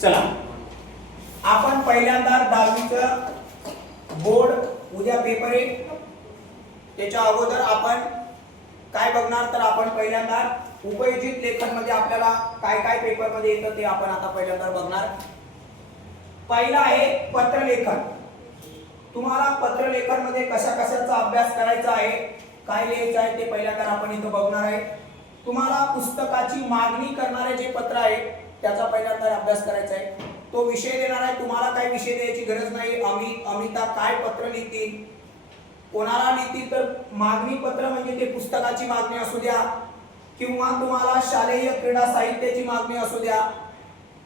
चला, आपण पहिल्यांदा 10वीचं बोर्ड उद्या पेपर आहे, त्याच्या अगोदर आपण काय बघणार तर आपण पहिल्यांदा उपयोजित लेखन मध्ये आपल्याला काय काय पेपर मध्ये येतं ते आपण आता पहिल्यांदा बघणार। पहिला आहे पत्रलेखन। तुम्हाला पत्रलेखन मध्ये कशा कशाचा अभ्यास करायचा आहे, काय लिहायचं आहे ते पहिल्यांदा आपण इथं बघणार आहे। तुम्हाला पुस्तकाची मागणी करणारे जे पत्र आहे त्याचा पहिल्यांदा अभ्यास करायचा आहे। तो विषय देणार आहे, तुम्हाला काय विषय द्यायची गरज नाही। अमिता काय पत्र लिहितील, कोणाला लिहितील तर मागणी पत्र म्हणजे ते पुस्तकाची मागणी असू द्या किंवा तुम्हाला शालेय क्रीडा साहित्याची मागणी असू द्या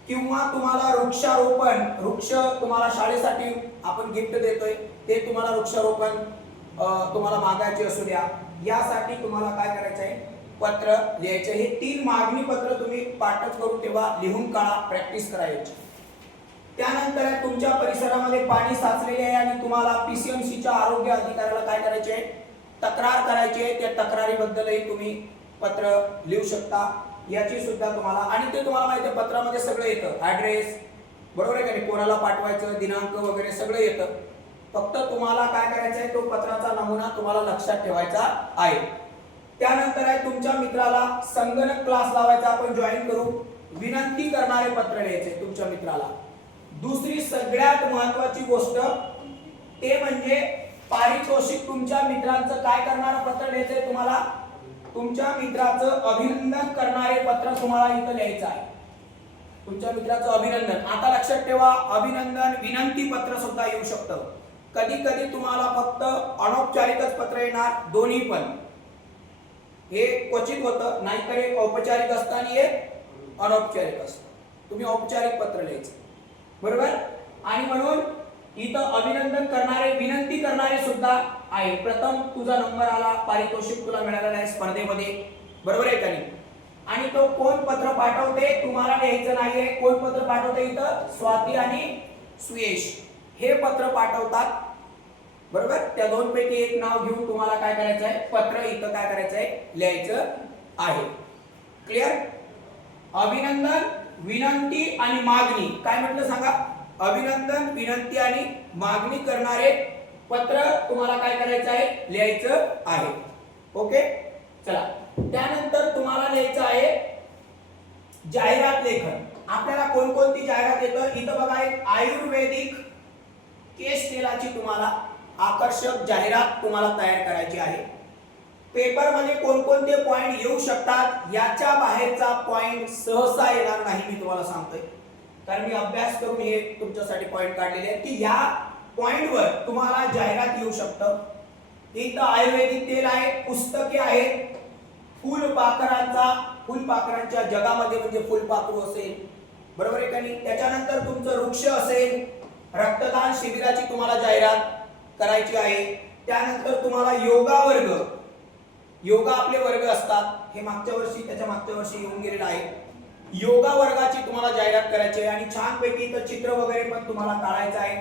किंवा तुम्हाला वृक्षारोपण, वृक्ष तुम्हाला शाळेसाठी आपण गिफ्ट देतोय ते तुम्हाला वृक्षारोपण तुम्हाला मागायचे असू द्या, यासाठी तुम्हाला काय करायचं आहे पत्र लिहायचे। हे 3 मागणी पत्र तुम्ही पाठच करून ठेवा, लिहून काढा, प्रॅक्टिस करायची। त्यानंतर तुमच्या परिसरामध्ये पाणी साचलेले आहे आणि तुम्हाला पीसीएमसीच्या आरोग्य अधिकाऱ्याला काय करायचे आहे तक्रार करायची आहे, त्या तक्रारीबद्दलही तुम्ही पत्र लिहू शकता, याची सुद्धा तुम्हाला। आणि ते तुम्हाला माहिती आहे पत्रामध्ये सगळं येतं, ॲड्रेस बरोबर आहे का नाही, कोणाला पाठवायचं, दिनांक वगैरे सगळं येतं। फक्त तुम्हाला काय करायचं आहे तो पत्राचा नमुना तुम्हाला लक्षात ठेवायचा आहे। त्यानंतर आहे तुमच्या मित्राला संगणक क्लास लावायचा आपण जॉईन करू, विनंती करणारे पत्र लिहायचे तुमच्या मित्राला। दुसरी सगळ्यात महत्त्वाची गोष्ट ते म्हणजे पारितोषिक तुमच्या मित्रांचं काय करणारं पत्र लिहायचंय तुम्हाला, तुमच्या मित्राचं अभिनंदन करणारे पत्र तुम्हाला इथं लिहायचं आहे। तुमच्या मित्राचं अभिनंदन, आता लक्षात ठेवा अभिनंदन विनंती पत्र सुद्धा येऊ शकतं। कधी कधी तुम्हाला फक्त अनौपचारिकच पत्र येणार, दोन्ही पण हे क्वचित होतं, नाहीतर एक औपचारिक असतं आणि एक अनौपचारिक असतं। तुम्ही औपचारिक पत्र लिहायचं बरोबर। आणि म्हणून इथं अभिनंदन करणारे विनंती करणारे सुद्धा आहे। प्रथम तुझा नंबर आला, पारितोषिक तुला मिळालेलं आहे स्पर्धेमध्ये, बरोबर आहे का नाही। आणि तो कोण पत्र पाठवते तुम्हाला लिहायचं नाहीये, कोण पत्र पाठवते इथं स्वाती आणि सुयश हे पत्र पाठवतात बरोबर। त्या दोन पैकी एक नाव घेऊन तुम्हाला काय करायचं आहे पत्र इथं काय करायचं आहे लिहायचं आहे। क्लिअर। अभिनंदन विनंती आणि मागणी, काय म्हटलं सांगा, अभिनंदन विनंती आणि मागणी करणारे पत्र तुम्हाला काय करायचं आहे लिहायचं आहे। ओके चला, त्यानंतर तुम्हाला लिहायचं आहे जाहिरात लेखन। आपल्याला कोणकोणती जाहिरात येतं इथं बघा, एक आयुर्वेदिक केस तेलाची तुम्हाला आकर्षक जाहिरात तुम्हाला तयार करायची आहे। पेपर मध्ये कोणकोणते पॉइंट येऊ शकतात याच्या बाहेरचा पॉइंट सहसा येणार नाही, मी तुम्हाला सांगतोय, कारण मी अभ्यास करून हे तुमच्यासाठी पॉइंट काढलेले आहेत की या पॉइंटवर तुम्हाला जाहिरात येऊ शकतं। इथं आयुर्वेदिक तेल आहे, पुस्तके आहेत, फुलपाखरांच्या जगामध्ये म्हणजे फुलपाखरू असेल बरोबर आहे का नाही। त्याच्यानंतर तुमचं वृक्ष असेल, रक्तदान शिबिराची तुम्हाला जाहिरात करायची आहे। त्यानंतर तुम्हाला योगा वर्ग, योगा आपले वर्ग असतात, हे मागच्या वर्षी त्याच्या मागच्या वर्षी येऊन गेलेलं आहे, योगा वर्गाची तुम्हाला जाहिरात करायची आहे। आणि छानपैकी इथं चित्र वगैरे पण तुम्हाला काढायचं आहे।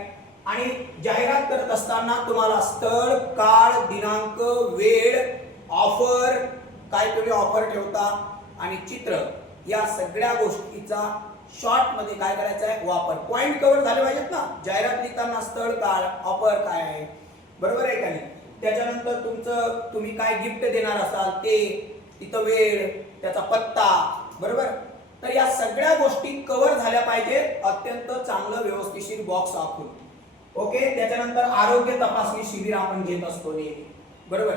आणि जाहिरात करत असताना तुम्हाला स्थळ, काळ, दिनांक, वेळ, ऑफर, काय तुम्ही ऑफर ठेवता आणि चित्र, या सगळ्या गोष्टीचा शॉर्ट मध्ये काय करायचं आहे वापर। पॉइंट कव्हर झाले पाहिजेत ना, जाहिरात लिहिताना स्थळ, काळ, ऑफर काय आहे बरोबर आहे का नाही। त्याच्यानंतर तुम्ही काय गिफ्ट देणार असाल ते, तिथं वेळ, त्याचा पत्ता बरोबर। तर या सगळ्या गोष्टी कव्हर झाल्या पाहिजेत अत्यंत चांगलं व्यवस्थिशीर बॉक्स आखून। ओके, त्याच्यानंतर आरोग्य तपासणी शिबिर आपण घेत असतो नेहमी बरोबर।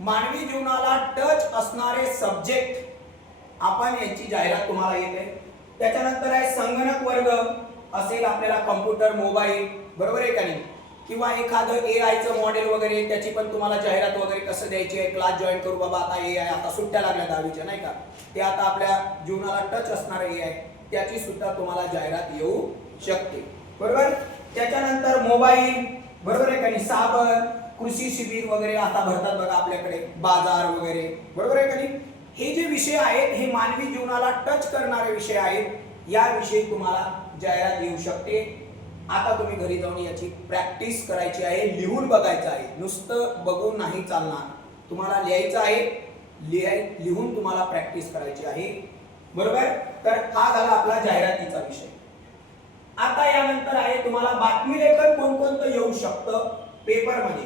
मानवी जीवनाला टच असणारे सब्जेक्ट आपण याची जाहिरात तुम्हाला येते। त्याच्यानंतर आहे संगणक वर्ग असेल, आपल्याला कॉम्प्युटर, मोबाईल बरोबर आहे का नाही, किंवा एखादं एआयचं मॉडेल वगैरे त्याची पण तुम्हाला जाहिरात वगैरे कसं द्यायची आहे, क्लास जॉईन करू बाबा, आता एआय आता सुट्ट्या लागल्या 10वीच्या नाही का, ते आता आपल्या जीवनाला टच असणार एआय, त्याची सुद्धा तुम्हाला जाहिरात येऊ शकते बरोबर। त्याच्यानंतर मोबाईल बरोबर आहे का नाही, साबण, कृषी शिबिर वगैरे आता भरतात बघा आपल्याकडे, बाजार वगैरे बरोबर आहे का नाही। हे जे विषय आहेत हे मानवी जीवनाला टच करणारे विषय आहेत, याविषयी तुम्हाला जाहिरात येऊ शकते। आता तुम्ही घरी जाऊन याची प्रॅक्टिस करायची आहे, लिहून बघायचं आहे, नुसतं बघून नाही चालणार, तुम्हाला लिहायचं आहे, लिहून तुम्हाला प्रॅक्टिस करायची आहे बरोबर। तर हा झाला आपला जाहिरातीचा विषय। तुम्हाला बातमी लेखन कोणकोणतं येऊ शकतं पेपर मध्ये.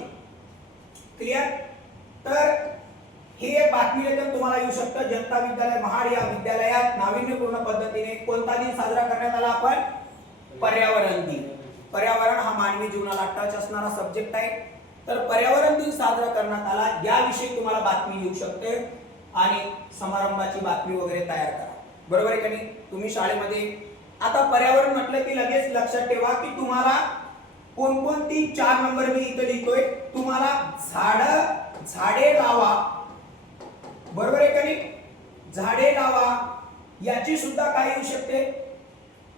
क्लिअर. तर हे एक बातमी लेखन तुम्हाला येऊ शकतं. जनता विद्यालय महाड या विद्यालयात नाविन्यपूर्ण पद्धतीने कोणता दिन साजरा करण्यात आला? आपण पर्यावरण दिन. पर्यावरण हा मानवी जीवनाला टच असणारा सब्जेक्ट आहे. तर पर्यावरण दिन साजरा करण्यात आला याविषयी तुम्हाला बातमी येऊ शकते आणि समारंभाची बातमी वगैरे तयार करा. बरोबर आहे का नाही? तुम्ही शाळेमध्ये आता पर्यावरण म्हटलं की लगेच लक्षात ठेवा की तुम्हाला कोणकोणती 4 नंबर मी इथे लिहितोय. तुम्हाला झाडे लावा. बरोबर आहे का नाही? झाडे लावा याची सुद्धा काय येऊ शकते?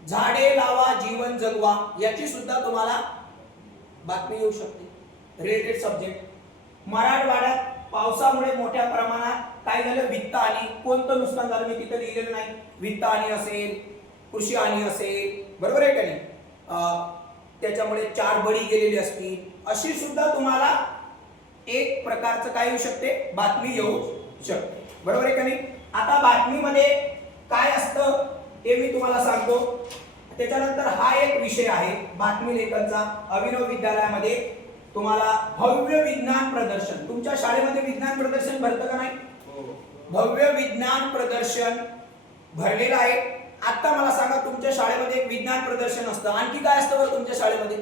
झाडे लावा जीवन जगवा याची सुद्धा तुम्हाला बातमी येऊ शकते. Related subject. मराठवाड्यात पावसामुळे मोठ्या प्रमाणात काय झालं? वित्तहानी. कोणतं नुकसान झालं मी तिथे लिहिलेलं नाही. वित्तहानी असेल, कृषी हानी असेल. बरोबर आहे का नाही? त्याच्यामुळे 4 बळी गेलेली असतील. अशी सुद्धा तुम्हाला एक प्रकारचं काय येऊ शकते? बातमी येऊ शकते. बरोबर आहे का नाही? आता बातमीमध्ये काय असतं ते मी तुम्हाला सांगतो. त्याच्यानंतर हा एक विषय आहे बातमी लेखनचा. अभिनव विद्यालयामध्ये तुम्हाला भव्य विज्ञान प्रदर्शन. तुमच्या शाळेमध्ये विज्ञान प्रदर्शन भरतं का नाही? भव्य विज्ञान प्रदर्शन भरलेलं आहे. आता मला सांगा तुमच्या शाळेमध्ये एक विज्ञान प्रदर्शन असतं. आणखी काय असतं बरं तुमच्या शाळेमध्ये?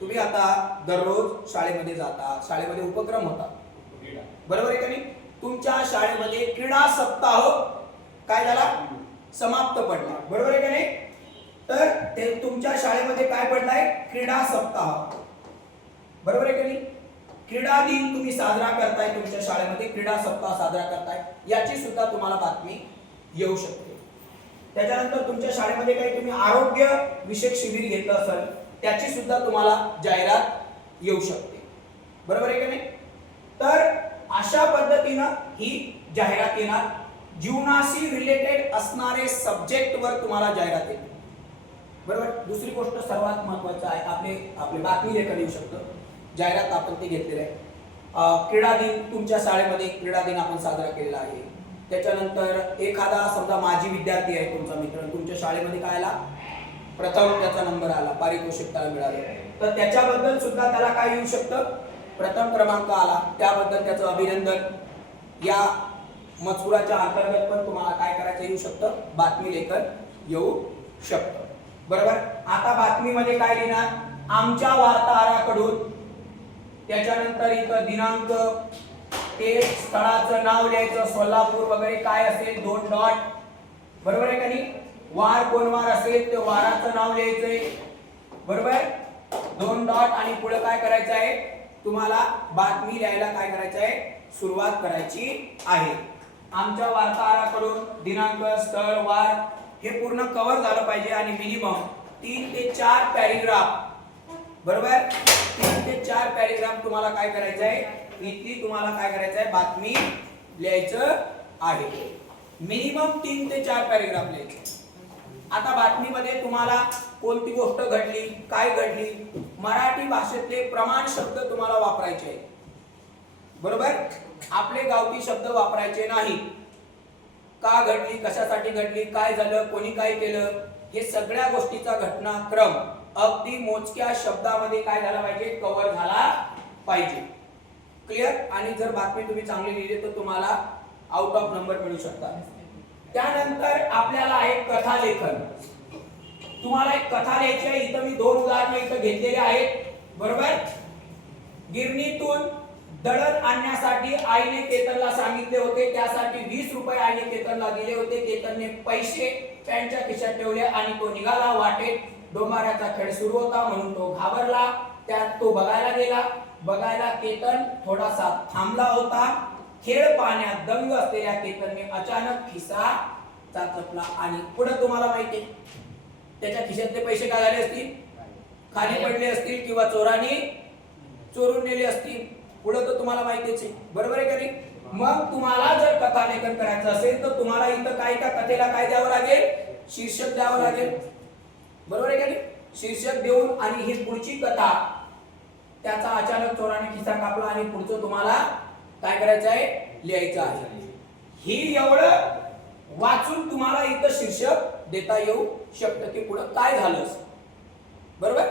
तुम्ही आता दररोज शाळेमध्ये जाता, शाळेमध्ये उपक्रम होता. बरोबर आहे का नाही? तुमच्या शाळेमध्ये क्रीडा सप्ताह काय झाला? समाप्त पडला. बरोबर आहे का नाही? तर ते तुमच्या शाळेमध्ये काय पडलाय? क्रीडा सप्ताह. बरोबर आहे का नाही? क्रीडा दिन तुम्ही साजरा करताय. तुमच्या शाळेमध्ये क्रीडा सप्ताह साजरा करताय याची सुद्धा तुम्हाला बातमी येऊ शकते. त्याच्यानंतर तुमच्या शाळेमध्ये काही तुम्ही आरोग्य विषयक शिबिर घेतलं असेल त्याची सुद्धा तुम्हाला जाहिरात येऊ शकते. बरोबर आहे का नाही? तर अशा पद्धतीनं ही जाहिरात येणार. जीवनाशी रिलेटेड असणारे सब्जेक्ट वर तुम्हाला जाहिरात येते. बरोबर. दुसरी गोष्ट सर्वात महत्त्वाचं आहे आपले बातमी लेखन येऊ शकतं. जाहिरात आपण ते घेतलेलं आहे. क्रीडा दिन तुमच्या शाळेमध्ये क्रीडा दिन आपण साजरा केलेला आहे. त्याच्यानंतर एखादा समजा माजी विद्यार्थी आहे तुमचा मित्र, तुमच्या शाळेमध्ये काय आला? प्रथम त्याचा नंबर आला, पारितोषिक त्याला मिळाले. तर त्याच्याबद्दल सुद्धा त्याला काय येऊ शकतं? प्रथम क्रमांक आला त्याबद्दल त्याचं अभिनंदन या मजकुराच्या अंतर्गत पण तुम्हाला काय करायचं येऊ शकतं? बातमी लेखन येऊ शकतं. बरोबर. आता बातमीमध्ये काय लिहिणार? आमच्या वार्ताहराकडून. त्याच्यानंतर इथं दिनांक, ते स्थळाचं नाव लिहायचं, सोलापूर वगैरे काय असेल 2 डॉट. बरोबर आहे का नाही? वार कोण वार असेल ते वाराचं नाव लिहायचंय. बरोबर. 2 डॉट आणि पुढे काय करायचं आहे? तुम्हाला बातमी लिहायला काय करायचं आहे? सुरुवात करायची आहे. आमच्या वार्ताहराकडून दिनांक, स्थळ, वार हे पूर्ण कव्हर झालं पाहिजे आणि मिनिमम 3 ते 4 पॅरेग्राफ. बरोबर. 3 ते 4 पॅरेग्राफ तुम्हाला काय करायचं आहे? इतकी तुम्हाला काय करायचं आहे? बातमी लिहायचं आहे. मिनिमम 3 ते 4 पॅरेग्राफ लिहायचे. आता बातमीमध्ये तुम्हाला कोणती गोष्ट घडली, काय घडली, मराठी भाषेतले प्रमाण शब्द तुम्हाला वापरायचे आहेत. बरोबर. आपले गावठी शब्द वापरायचे नाही. का घडली, कशासाठी घडली, काय झालं, कोणी काय केलं, हे सगळ्या गोष्टीचा घटनाक्रम अगदी मोजक्या शब्दामध्ये काय झाला पाहिजे? कव्हर झाला पाहिजे. क्लिअर. आणि जर बातमी तुम्ही चांगली लिहिली तर तुम्हाला आउट ऑफ नंबर मिळू शकतात. त्यानंतर आपल्याला आहे कथा लेखन. तुम्हाला एक कथा लिहायची आहे. इथं मी 2 उदाहरणं इथं घेतलेले आहेत. बरोबर. गिरणीतून दळण आणण्यासाठी आईने केतनला सांगितले होते. त्यासाठी 20 रुपये आईने केतनला दिले होते. केतनने पैसे पॅन्टच्या खिशात ठेवले आणि तो निघाला. वाटेत डोंबाऱ्याचा खेळ सुरू होता म्हणून तो घाबरला. त्यात तो बघायला गेला. बघायला केतन थोडासा थांबला होता. खेळ पाहण्यात दंग असलेल्या केतनने अचानक खिसा चाचपला आणि पुढे तुम्हाला माहिती आहे त्याच्या खिशातले पैसे काय झाले असतील? खाली पडले असतील किंवा चोरांनी चोरून नेले असतील. पुढे तर तुम्हाला माहितीच आहे. बरोबर आहे का नाही? मग तुम्हाला जर कथा लेखन करायचं असेल तर तुम्हाला इथं काय त्या कथेला काय द्यावं लागेल? शीर्षक द्यावं लागेल. बरोबर आहे का नाही? शीर्षक देऊन आणि ही पुढची कथा, त्याचा अचानक चोराने खिसा कापला आणि पुढचं तुम्हाला काय करायचं आहे? लिहायचं आहे. ही एवढं वाचून तुम्हाला इथं शीर्षक देता येऊ शकतं की पुढे काय झालं. बरोबर.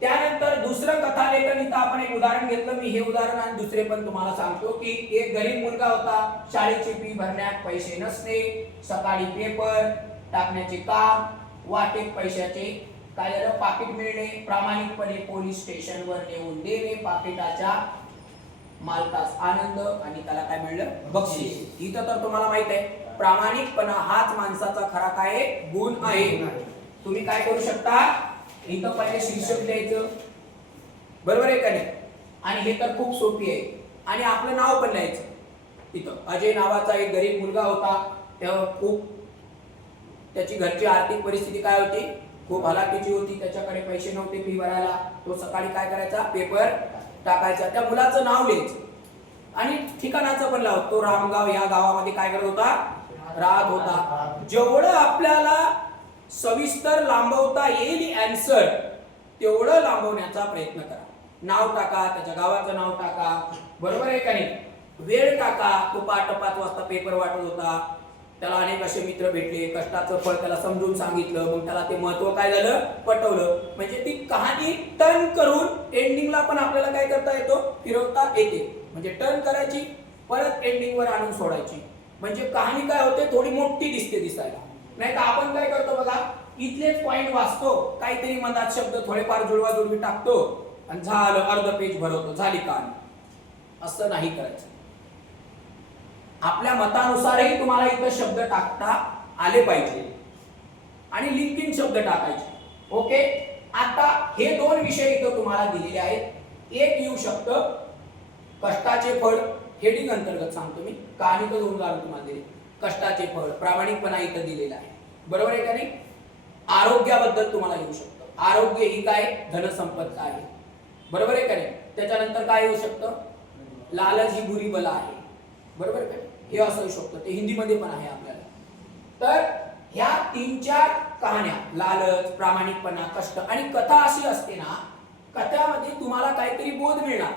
त्यानंतर दुसरं कथालेखन, इथं आपण एक उदाहरण घेतलं. मी हे उदाहरण आणि दुसरे पण तुम्हाला सांगतो की एक गरीब मुलगा होता. शाळेची फी भरण्यात पैसे नसणे, सकाळी पेपर टाकण्याचे काम, वाटेत पैशाचे काय झालं पाकिट मिळणे, प्रामाणिकपणे पोलीस स्टेशनवर नेऊन देणे, पाकिटाच्या मालकास आनंद आणि त्याला काय मिळलं बक्षीस. इथं तर तुम्हाला माहित आहे प्रामाणिकपणा हाच माणसाचा खरा काय गुण आहे. तुम्ही काय करू शकता, इथं पहिले शीर्षक द्यायचं, बरोबर आहे का नाही, आणि हे तर खूप सोपी आहे. आणि आपलं नाव पण लिहायचं. इथं अजय नावाचा एक गरीब मुलगा होता. तेव्हा खूप त्याची घरची आर्थिक परिस्थिती काय होती, खूप हलाखीची होती. त्याच्याकडे पैसे नव्हते फी भरायला. तो सकाळी काय करायचा, पेपर टाकायचा. त्या मुलाचं नाव लिहायचं आणि ठिकाणाचं पण लाव. तो रामगाव या गावामध्ये काय करत होता, राहत होता. जेवढं आपल्याला सविस्तर लांबवता येईल आन्सर तेवढं लांबवण्याचा प्रयत्न करा. नाव टाका, त्याच्या गावाचं नाव टाका, बरोबर आहे का नाही. वेळ टाका. तो 5:05 वाजता पेपर वाटत होता. त्याला अनेक असे मित्र भेटले, कष्टाचं फळ त्याला समजून सांगितलं, मग त्याला ते महत्व काय झालं पटवलं. म्हणजे ती कहाणी टर्न करून एंडिंगला पण आपल्याला काय करता येतो, फिरवता येते. म्हणजे टर्न करायची, परत एंडिंगवर आणून सोडायची. म्हणजे कहाणी काय होते, थोडी मोठी दिसते दिसायला. नाही तर आपण काय करतो बघा, इथलेच पॉइंट वाचतो, काहीतरी मनात शब्द थोडेफार जुळवाजुळवी टाकतो आणि झालं, अर्ध पेज भरवतो, झाली कहाणी. असं नाही करायचं. आपल्या मतानुसारही तुम्हाला इथं शब्द टाकता आले पाहिजे आणि लिंकिंग शब्द टाकायचे. ओके. आता हे दोन विषय इथं तुम्हाला दिलेले आहेत. एक येऊ शकतं कष्टाचे फळ, हेडिंग अंतर्गत सांगतो मी, कहाणीचं दोन उदाहरण तुम्हाला दिले. कष्टाचे फळ, प्रामाणिकपणा इथं दिलेला आहे, बरोबर आहे का नाही. आरोग्याबद्दल तुम्हाला येऊ शकतं, आरोग्य ही काय धनसंपत्ती आहे, बरोबर आहे का नाही. त्याच्यानंतर काय येऊ शकतं, लालच ही बुरी बला आहे, बरोबर का, हे असू शकतं. ते हिंदीमध्ये पण आहे आपल्याला. तर ह्या 3-4 कहाण्या, लालच, प्रामाणिकपणा, कष्ट आणि कथा अशी असते ना, कथामध्ये तुम्हाला काहीतरी बोध मिळणार.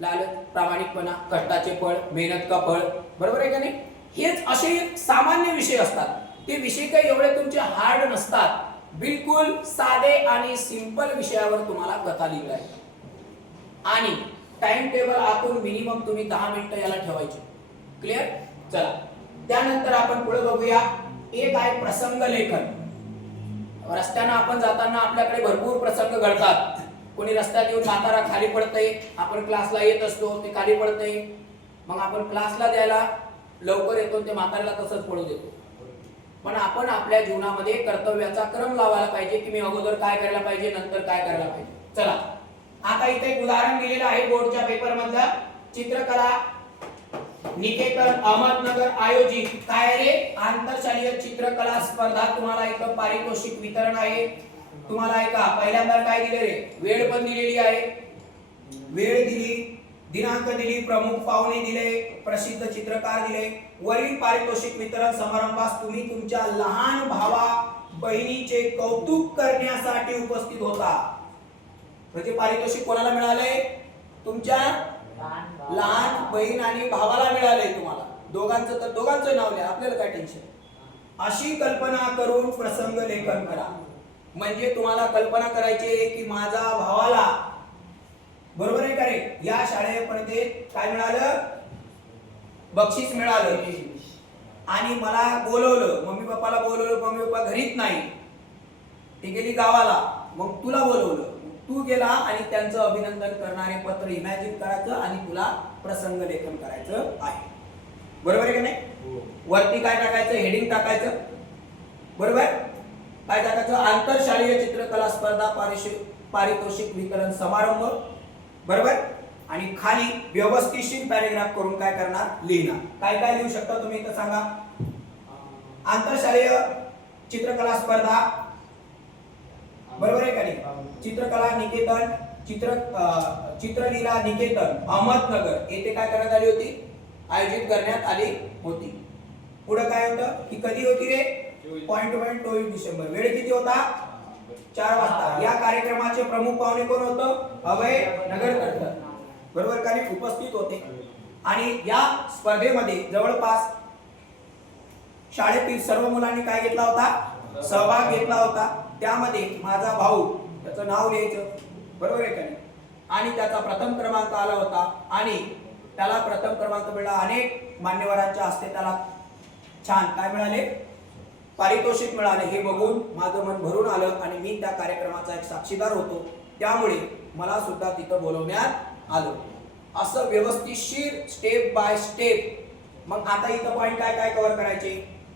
लालच, प्रामाणिकपणा, कष्टाचे फळ, मेहनत का फळ, बरोबर आहे का नाही. हेच असे सामान्य विषय असतात. ते विषय काही एवढे तुमचे हार्ड नसतात. बिलकुल साधे आणि सिंपल विषयावर तुम्हाला कथा लिहिली आहे. आणि टाइम टेबल आखून मिनिमम तुम्ही 10 मिनिटं याला ठेवायचे. क्लिअर. चला त्यानंतर आपण पुढे बघूया. एक आहे प्रसंग लेखन. रस्त्याने आपण जाताना आपल्याकडे भरपूर प्रसंग घडतात. कोणी रस्त्यात येऊन म्हातारा खाली पडतंय, आपण क्लासला येत असतो, ते खाली पडतंय, मग आपण क्लासला द्यायला लवकर येतो, ते म्हाताऱ्याला तसंच पडू देतो. पण आपण आपल्या जीवनामध्ये कर्तव्याचा क्रम लावायला पाहिजे की मी अगोदर काय करायला पाहिजे, नंतर काय करायला पाहिजे. चला आता इथे एक उदाहरण दिलेलं आहे बोर्डच्या पेपर मधलं. चित्रकला निकेतन अहमदनगर आयोजित काय रे, आंतरशालेय चित्रकला स्पर्धा. तुम्हाला इथं पारितोषिक वितरण आहे. तुम्हाला ऐका, पहिल्यांदा काय दिले रे, वेळ पण दिलेली आहे, वेळ दिली, दिनांक दिली, प्रमुख पाहुणे दिले, प्रसिद्ध चित्रकार दिले. वरील पारितोषिक वितरण समारंभास तुम्ही तुमच्या लहान भावा बहिणीचे कौतुक करण्यासाठी उपस्थित होता. म्हणजे पारितोषिक कोणाला मिळाले, तुमच्या लहान बहीण आणि भावाला मिळाले. तुम्हाला दोघांचं तर दोघांचं नाव लिहा, आपल्याला काय टेन्शन. अशी कल्पना करून प्रसंग लेखन करा. म्हणजे तुम्हाला कल्पना करायची आहे की माझा भावाला, बरोबर आहे का रे, या शाळेमध्ये काय मिळालं, बक्षीस मिळालं आणि मला बोलवलं, मम्मी पप्पाला बोलवलं, मम्मी पप्पा घरीच नाही, ती गेली गावाला, मग तुला बोलवलं, तू गेला आणि त्यांचं अभिनंदन करणारे पत्र इमॅजिन करायचं आणि तुला प्रसंग लेखन करायचं आहे. बरोबर आहे का नाही. वरती काय टाकायचं, हेडिंग टाकायचं, बरोबर. काय टाकायचं, आंतरशालेय चित्रकला स्पर्धा पारितोषिक वितरण समारंभ, बरोबर. आणि खाली व्यवस्थित पॅरेग्राफ करून काय करणार, लिहिणार. काय काय लिहू शकता तुम्ही इथं सांगा. आंतरशालेय चित्रकला स्पर्धा, बरोबर आहे का नाही. चित्रकला निकेतन, चित्रलीला निकेतन अहमदनगर येथे काय करण्यात आली होती, आयोजित करण्यात आली होती. पुढे काय होतं, ही कधी होती रे, पॉइंट 24 डिसेंबर. वेळ किती होता, 4 वाजता. या कार्यक्रमाचे प्रमुख पाहुणे कोण होतं, अभय नगरकर, बरोबर का नाही, उपस्थित होते. आणि या स्पर्धेमध्ये जवळपास शाळेतील सर्व मुलांनी काय घेतला होता, सहभाग घेतला होता. त्यामध्ये माझा भाऊ, त्याचं नाव लिहायचं, बरोबर आहे का नाही, आणि त्याचा प्रथम क्रमांक आला होता आणि त्याला प्रथम क्रमांक मिळाला. अनेक मान्यवरांच्या हस्ते त्याला छान काय मिळाले, पारितोषिक मिळाले. हे बघून माझं मन भरून आलं आणि मी त्या कार्यक्रमाचा एक साक्षीदार होतो. त्यामुळे मला सुद्धा तिथं बोलवण्यात आलं. असं व्यवस्थितशीर स्टेप बाय स्टेप. मग आता इथं पॉईंट काय काय कव्हर करायचे,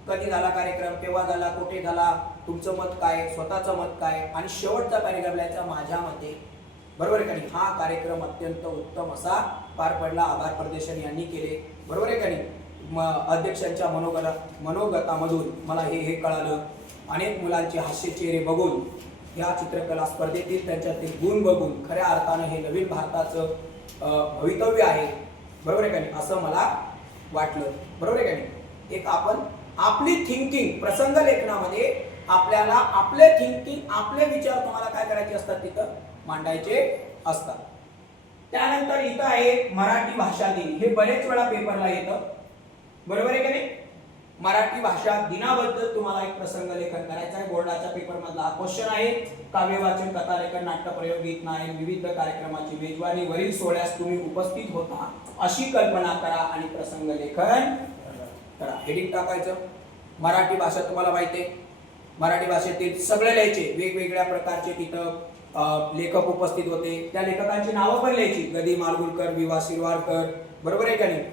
कधी झाला कार्यक्रम, केव्हा झाला, कुठे झाला, तुमचं मत काय, स्वतःचं मत काय, आणि शेवटचा पॅरेग्राफ लिहायचा माझ्या मते, बरोबर आहे का नाही. हा कार्यक्रम अत्यंत उत्तम असा पार पडला. आभार प्रदर्शन यांनी केले, बरोबर आहे का नाही. अध्यक्षांच्या मनोगतामधून मला हे कळालं. अनेक मुलांचे हास्य चेहरे बघून, या चित्रकला स्पर्धेतील त्यांच्यातील गुण बघून खऱ्या अर्थानं हे नवीन भारताचं भवितव्य आहे, बरोबर आहे का नाही, असं मला वाटलं, बरोबर आहे का नाही. एक आपण आपली थिंकिंग प्रसंग लेखनामध्ये आपल्याला आपले थिंकिंग, आपले विचार तुम्हाला काय करायचे असतात, तिथं मांडायचे असतात. त्यानंतर इथं आहे मराठी भाषा दिन. हे बरेच वेळा पेपरला येतं, बरोबर आहे का नाही. मराठी भाषा दिनाबद्दल तुम्हाला एक प्रसंग लेखन करायचं आहे. बोर्डाच्या पेपर मधला हा क्वेश्चन आहे. काव्य वाचन, कथा लेखन, नाट्यप्रयोग, गीत नाटक, विविध कार्यक्रमाची मेजवानी, वरील सोहळ्यास तुम्ही उपस्थित होता अशी कल्पना करा आणि प्रसंग लेखन करा. हेडिंग टाकायचं. मराठी भाषा तुम्हाला माहिती आहे, मराठी भाषेतील सगळे लिहायचे, वेगवेगळ्या प्रकारचे तिथं लेखक उपस्थित होते. त्या लेखकांची नावं पण लिहायची, गदी माडगुळकर, वि वा शिरवाडकर, बरोबर आहे का नाही.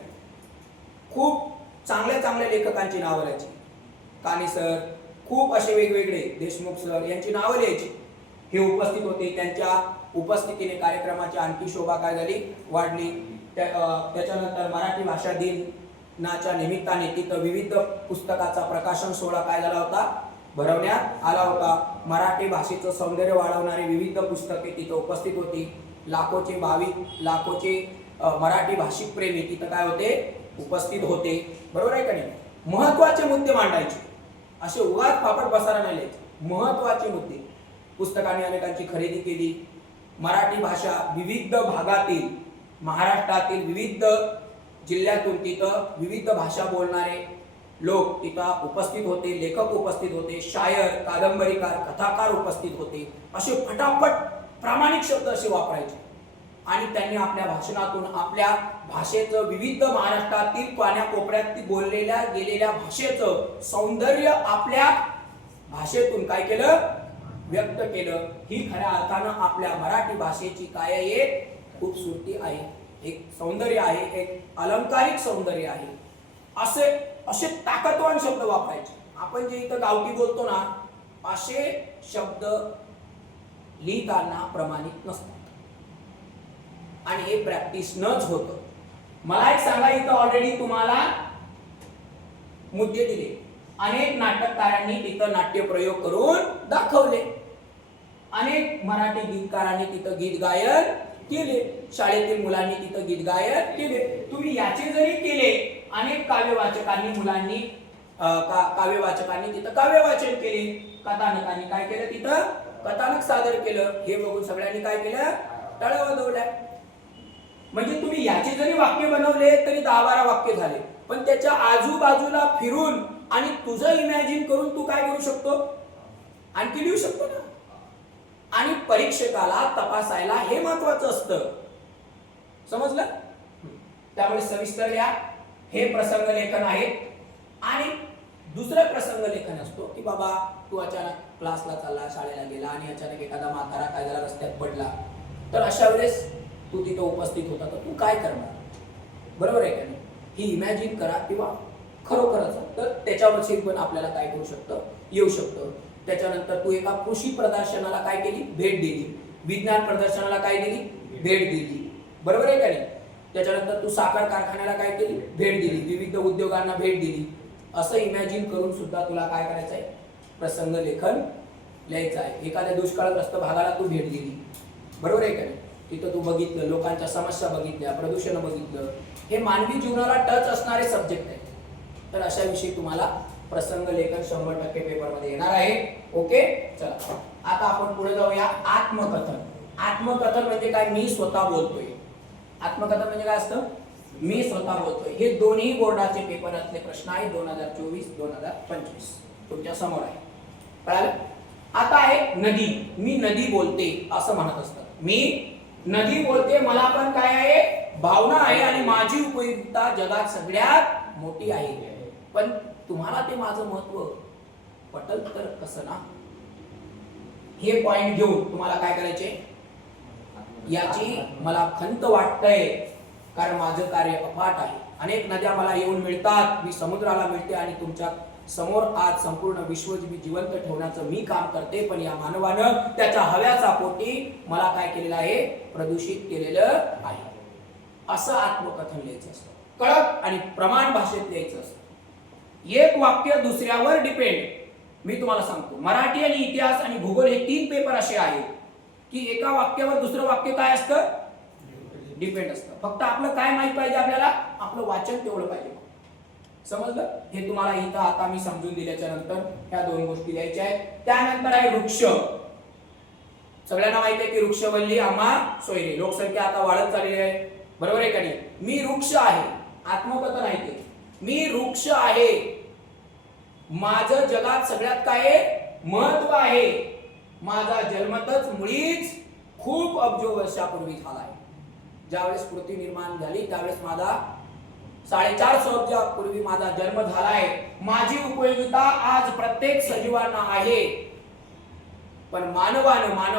खूप चांगल्या लेखकांची नावं लिहायची. काने सर, खूप असे वेगवेगळे, देशमुख सर यांची नावं लिहायची. हे उपस्थित होते. त्यांच्या उपस्थितीने कार्यक्रमाची आणखी शोभा काय झाली, वाढली. त्याच्यानंतर मराठी भाषा दिनाच्या निमित्ताने तिथं विविध पुस्तकाचा प्रकाशन सोहळा काय झाला होता, भरवण्यात आला होता. मराठी भाषेचं सौंदर्य वाढवणारी विविध पुस्तके तिथं उपस्थित होती. लाखोचे भाविक, लाखोचे मराठी भाषिक प्रेमी तिथं काय होते, उपस्थित होते, बरोबर आहे का नाही. महत्वाचे मुद्दे मांडायचे, असे उगाच पापड पसारा नाही लिहायचे. महत्वाचे मुद्दे. पुस्तकाने अनेकांची खरेदी केली. मराठी भाषा विविध भागातील, महाराष्ट्रातील विविध जिल्ह्यातून तिथं विविध भाषा बोलणारे लोक तिथं उपस्थित होते. लेखक उपस्थित होते, शायर, कादंबरीकार, कथाकार उपस्थित होते. असे फटाफट प्रामाणिक शब्द असे वापरायचे आणि त्यांनी आपल्या भाषणातून आपल्या भाषेचं, विविध महाराष्ट्रातील कान्याकोपऱ्यात बोललेल्या गेलेल्या भाषेचं सौंदर्य आपल्या भाषेतून काय केलं, व्यक्त केलं. ही खऱ्या अर्थानं आपल्या मराठी भाषेची काय आहे, एक खूबसूरती आहे, एक सौंदर्य आहे, एक अलंकारिक सौंदर्य आहे. असे ताकदवान शब्द वापरायचे. आपण जे इथं गावठी बोलतो ना, असे शब्द लिहिताना प्रमाणित नसतात आणि हे प्रॅक्टिस नच होतं. मला एक सांगा, इथं ऑलरेडी तुम्हाला मुद्दे दिले. अनेक नाटककारांनी तिथं नाट्य प्रयोग करून दाखवले. अनेक मराठी गीतकारांनी तिथं गीत गायन केले. शाळेतील मुलांनी तिथं गीत गायन केले. तुम्ही याचे जरी केले, अनेक काव्यवाचकांनी मुलांनी काव्यवाचकांनी तिथं काव्यवाचन केले. कथानकांनी काय केलं, तिथं कथानक सादर केलं. हे बघून सगळ्यांनी काय केलं, टाळ्या वाजवल्या. म्हणजे तुम्ही याचे जरी वाक्य बनवले तरी 10-12 वाक्य झाले. पण त्याच्या आजूबाजूला फिरून आणि तुझं इमॅजिन करून तू काय करू शकतो, आणखी लिहू शकतो ना. आणि परीक्षकाला तपासायला हे महत्वाचं असतं, समजलं. त्यामुळे सविस्तर लिहा. हे प्रसंग लेखन आहे. आणि दुसरं प्रसंग लेखन असतो की बाबा तू अचानक क्लासला चालला, शाळेला गेला आणि अचानक एखादा म्हातारा काय झाला, रस्त्यात पडला, तर अशा वेळेस तू तिथं उपस्थित होता, तर तू काय करणार, बरोबर आहे का नाही. ही इमॅजिन करा किंवा खरोखरच तर त्याच्यावरची पण आपल्याला काय करू शकतं, येऊ शकतं. त्याच्यानंतर तू एका कृषी प्रदर्शनाला काय केली, भेट दिली. विज्ञान प्रदर्शनाला काय दिली, भेट दिली, बरोबर आहे का नाही. त्याच्यानंतर तू साखर कारखान्याला काय केली, भेट दिली. विविध उद्योगांना भेट दिली. असं इमॅजिन करून सुद्धा तुला काय करायचं आहे, प्रसंग लेखन लिहायचं आहे. एखाद्या दुष्काळग्रस्त भागाला तू भेट दिली, बरोबर आहे का नाही. तिथं तू बघितलं, लोकांच्या समस्या बघितल्या, प्रदूषण बघितलं. हे मानवी जीवनाला टच असणारे सब्जेक्ट आहेत. तर अशा विषयी तुम्हाला प्रसंग लेखन 100% पेपरमध्ये येणार आहे. ओके, चला आता आपण पुढे जाऊया. आत्मकथन. आत्मकथन म्हणजे काय, मी स्वतः बोलतोय. आत्मकथन म्हणजे काय असतं, मी स्वतः बोलतोय. हे दोन्ही बोर्डाचे पेपरातले प्रश्न आहेत 2024-2025 तुमच्या समोर आहे. कळालं? आता आहे नदी. मी नदी बोलते असं म्हणत असतात. मी नदी बोलते, मला पण काय आहे, भावना आहे आणि माझी उपयुक्तता जगात सगळ्यात मोठी आहे. पण तुम्हाला ते माझं महत्व पटल तर कसं ना? हे पॉइंट घेऊन तुम्हाला काय करायचे, याची मला खंत वाटतंय, कारण माझं कार्य अफाट आहे. अनेक नद्या मला येऊन मिळतात, मी समुद्राला मिळते आणि तुमच्या समोर आज संपूर्ण विश्व जिवंत ठेवण्याचं मी काम करते. पण या मानवानं त्याच्या हव्याचा पोटी मला काय केलेलं आहे, प्रदूषित केलेलं आहे. असं आत्मकथन लिहायचं असतं, कळत आणि प्रमाण भाषेत लिहायचं असतं. एक वाक्य दुसऱ्यावर डिपेंड. मी तुम्हाला सांगतो, मराठी आणि इतिहास आणि भूगोल हे 3 पेपर असे आहेत की एका वाक्यावर दुसरं वाक्य काय असतं, डिपेंड असतं. फक्त आपलं काय माहित पाहिजे, आपल्याला आपलं वाचन तेवढं पाहिजे. समजलं? हे तुम्हाला इथं आता मी समजून दिल्याच्या नंतर ह्या 2 गोष्टी लिहायच्या आहेत. त्यानंतर आहे वृक्ष. सगळ्यांना माहिती आहे की वृक्षवल्ली आम्हा सोयरे. लोकसंख्या आता वाढत चालली आहे, बरोबर आहे का नाही? मी वृक्ष आहे, आत्मकथन आहे ते. मी वृक्ष आहे, माझं जगात सगळ्यात काय महत्व आहे. माझा जन्मतच मुळीच खूप अब्जो वर्षापूर्वी झाला आहे. ज्यावेळेस पृथ्वी निर्माण झाली त्यावेळेस माझा 450 अब्जापूर्वी माझा जन्म झाला आहे. माझी उपयोगिता आज प्रत्येक सजीवांना आहे. पण मानव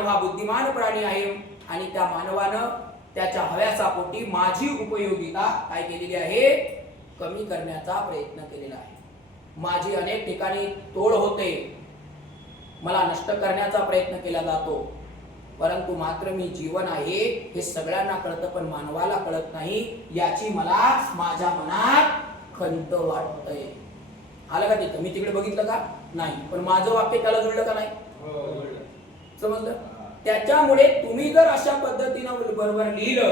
हा बुद्धिमान प्राणी आहे आणि त्या मानवानं त्याच्या हव्याचा पोटी माझी उपयोगिता काय केलेली आहे, कमी करण्याचा प्रयत्न केलेला आहे. माझी अनेक ठिकाणी तोड होते, मला नष्ट करण्याचा प्रयत्न केला जातो. परंतु मात्र मी जीवन आहे हे सगळ्यांना कळतं, पण मानवाला कळत नाही. याची मला माझ्या मनात खंत वाटतंय. आलं का तिथं? मी तिकडे बघितलं का नाही, पण माझं वाक्य त्याला जुळलं का नाही? समजलं? त्याच्यामुळे तुम्ही जर अशा पद्धतीनं बरोबर लिहिलं,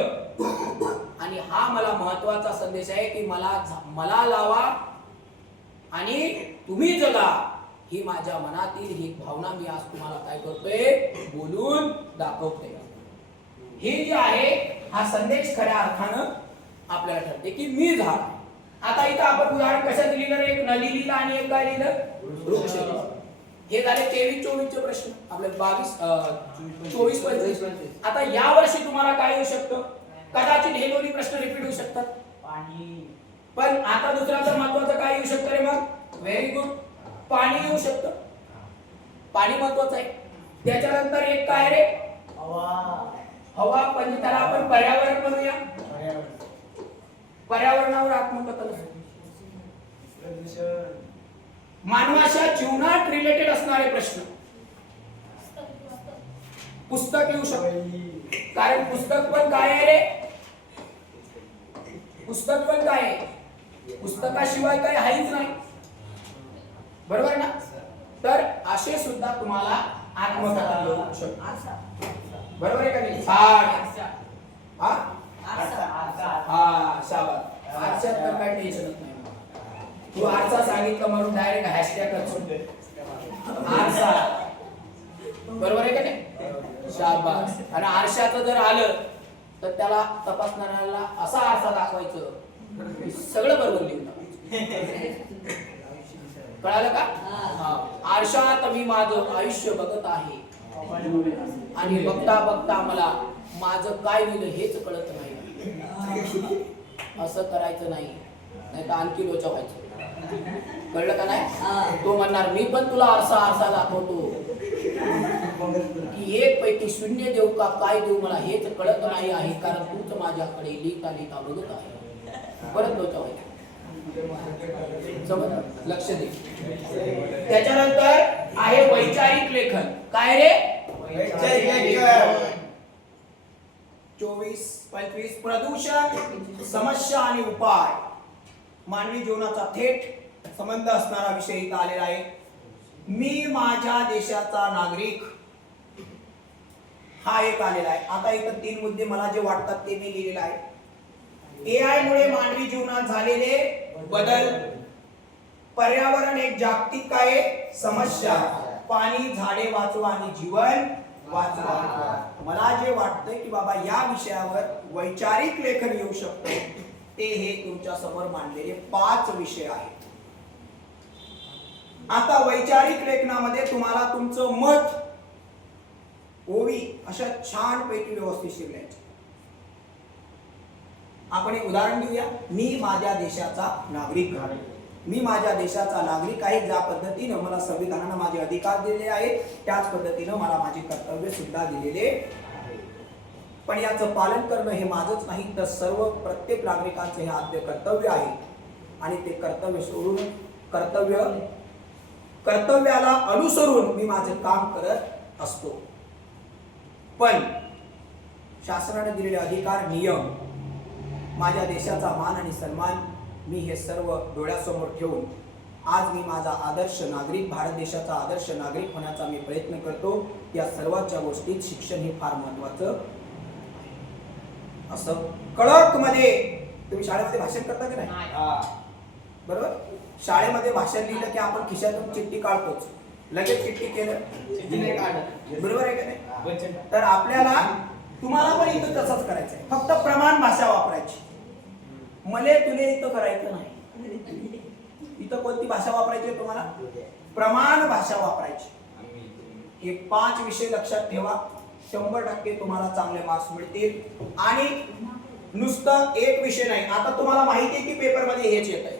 आणि हा मला महत्वाचा संदेश आहे की मला लावा आणि तुम्ही जगा, ही माझ्या मनातील ही भावना मी आज तुम्हाला काय करतोय, बोलून दाखवतोय. हे जे आहे हा संदेश खऱ्या अर्थानं आपल्याला ठरते की मी झाड. आता इथं आपण उदाहरण कशात लिहिलं, एक नदी लिहिलं आणि एक काय लिहिलं, वृक्ष. हे झाले 23-24 चे प्रश्न आपले. 24-25. आता या वर्षी तुम्हाला काय येऊ शकतं, कदाचित हे दोन्ही प्रश्न रिपीट होऊ शकतात. पाणी. पण आता दुसरा तर महत्वाचं काय येऊ शकतं रे मग? व्हेरी गुड, पाणी येऊ शकतं. पाणी महत्वाचं आहे. त्याच्यानंतर एक काय रे, हवा. पण त्याला आपण पर्यावरण म्हणूया. पर्यावरणावर आत्मकथन. मानवाच्या जीवनात रिलेटेड असणारे प्रश्न. पुस्तक येऊ शकते, कारण पुस्तक पण काय आहे रे, पुस्तक पण काय आहे, पुस्तकाशिवाय काय आहेच नाही, बरोबर ना? तर असे सुद्धा तुम्हाला आत्मकथन लिहू शकतो, बरोबर आहे का नाही? शाबास. आरशात तर काय टेन्शनच नाही. तू आरसा सांगितलं म्हणून डायरेक्ट हॅशटॅगच आरसा, बरोबर आहे का नाही? शाबास. आणि आरशाचं जर आलं तर त्याला तपासणाऱ्याला असा आरसा दाखवायचं, सगळं बरोबर लिहून कळालं का? आरशात मी माझं आयुष्य बघत आहे आणि बघता बघता मला माझं काय लिहिलं हेच कळत नाही. असं करायचं नाही, नाही तर आणखी लोचा व्हायचं. कळलं का नाही? तो म्हणणार मी पण तुला आरसा दाखवतो की 1 पैकी 0 देऊ का काय देऊ मला हेच कळत नाही आहे, कारण तूच माझ्याकडे लिहिता बघत आहे. परत लोचा व्हायचं. लक्ष दे. त्याच्यानंतर आहे वैचारिक लेखन. काय रे? वैचारिक लेखन. 24-25 प्रदूषण, समस्या आणि उपाय. मानवी जीवनाचा थेट संबंध असणारा विषय इथं आलेला आहे. मी माझ्या देशाचा नागरिक हा एक आलेला आहे. आता इथं 3 मुद्दे मला जे वाटतात ते मी लिहिलेले आहे. AI मुळे मानवी जीवनात झालेले बदल, पर्यावरण एक जागतिक काय समस्या, पाणी, झाडे वाचवा आणि जीवन वाचवा. मला जे वाटतंय की बाबा या विषयावर वैचारिक लेखन येऊ शकतं, ते हे तुमच्या समोर मांडलेले 5 विषय आहेत. आता वैचारिक लेखनामध्ये तुम्हाला तुमचं मत ओवी अशा छान पैकी व्यवस्थित लिहायचं. आपण एक उदाहरण घेऊया. मी माझ्या देशाचा नागरिक आहे. मी माझ्या देशाचा नागरिक आहे. ज्या पद्धतीनं मला संविधानानं माझे अधिकार दिलेले आहेत त्याच पद्धतीनं मला माझे कर्तव्य सुद्धा दिलेले आहे. पण याचं पालन करणं हे माझंच नाही तर सर्व प्रत्येक नागरिकांचं हे आद्य कर्तव्य आहे. आणि ते कर्तव्य सोडून कर्तव्याला अनुसरून मी माझे काम करत असतो. पण शासनाने दिलेले अधिकार, नियम, माझ्या देशाचा मान आणि सन्मान मी हे सर्व डोळ्यासमोर ठेवून आज मी माझा आदर्श नागरिक, भारत देशाचा आदर्श नागरिक होण्याचा मी प्रयत्न करतो. या सर्वांच्या गोष्टीत शिक्षण हे फार महत्वाचं. असं कळक मध्ये तुम्ही शाळेमध्ये भाषण करता की नाही? बरोबर. शाळेमध्ये भाषण लिहिलं की आपण खिशातून चिठ्ठी काढतोच. लगेच चिठ्ठी केलं बरोबर आहे का नाही? तर आपल्याला तुम्हाला पण इथं तसंच करायचं आहे. फक्त प्रमाण भाषा वापरायची. मले तुले इथं करायचं नाही. इथं कोणती भाषा वापरायची आहे तुम्हाला? प्रमाण भाषा वापरायची. हे 5 विषय लक्षात ठेवा. 100% तुम्हाला चांगले मार्क्स मिळतील. आणि नुसतं एक विषय नाही. आता तुम्हाला माहिती आहे की पेपर मध्ये हेच येत आहे.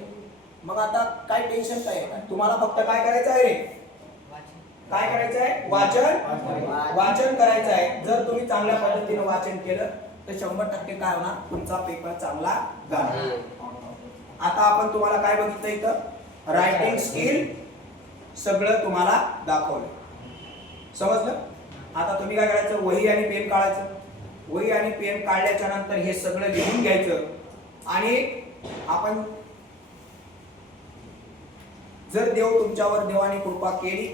मग आता काय टेन्शन काय आहे? तुम्हाला फक्त काय करायचं आहे? काय करायचं आहे? वाचन करायचं आहे. जर तुम्ही चांगल्या पद्धतीने वाचन केलं तर 100% काय होणार? तुमचा पेपर चांगला जाणार. आता आपण तुम्हाला काय बघितलं इथं? रायटिंग स्किल सगळं तुम्हाला दाखवलं. समजलं? आता तुम्ही काय करायचं? वही आणि पेन काढायचं. वही आणि पेन काढल्याच्या नंतर हे सगळं लिहून घ्यायचं. आणि आपण जर तुमच्यावर देवाने कृपा केली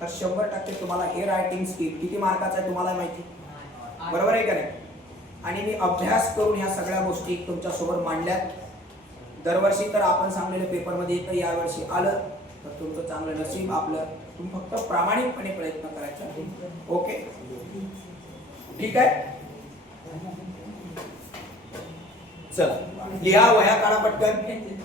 तर 100% तुम्हाला हे रायटिंग स्किल किती मार्काचं आहे तुम्हाला माहिती, बरोबर आहे का नाही? आणि मी अभ्यास करून ह्या सगळ्या गोष्टी तुमच्या समोर मांडल्यात. दरवर्षी तर आपण सांगलेलं पेपर मध्ये येतं, यावर्षी आलं तर तुमचं चांगलं नशीब. आपलं तुम्ही फक्त प्रामाणिकपणे प्रयत्न करायचा. ओके, ठीक आहे. चला लिहा, वह्या काढा पटकन.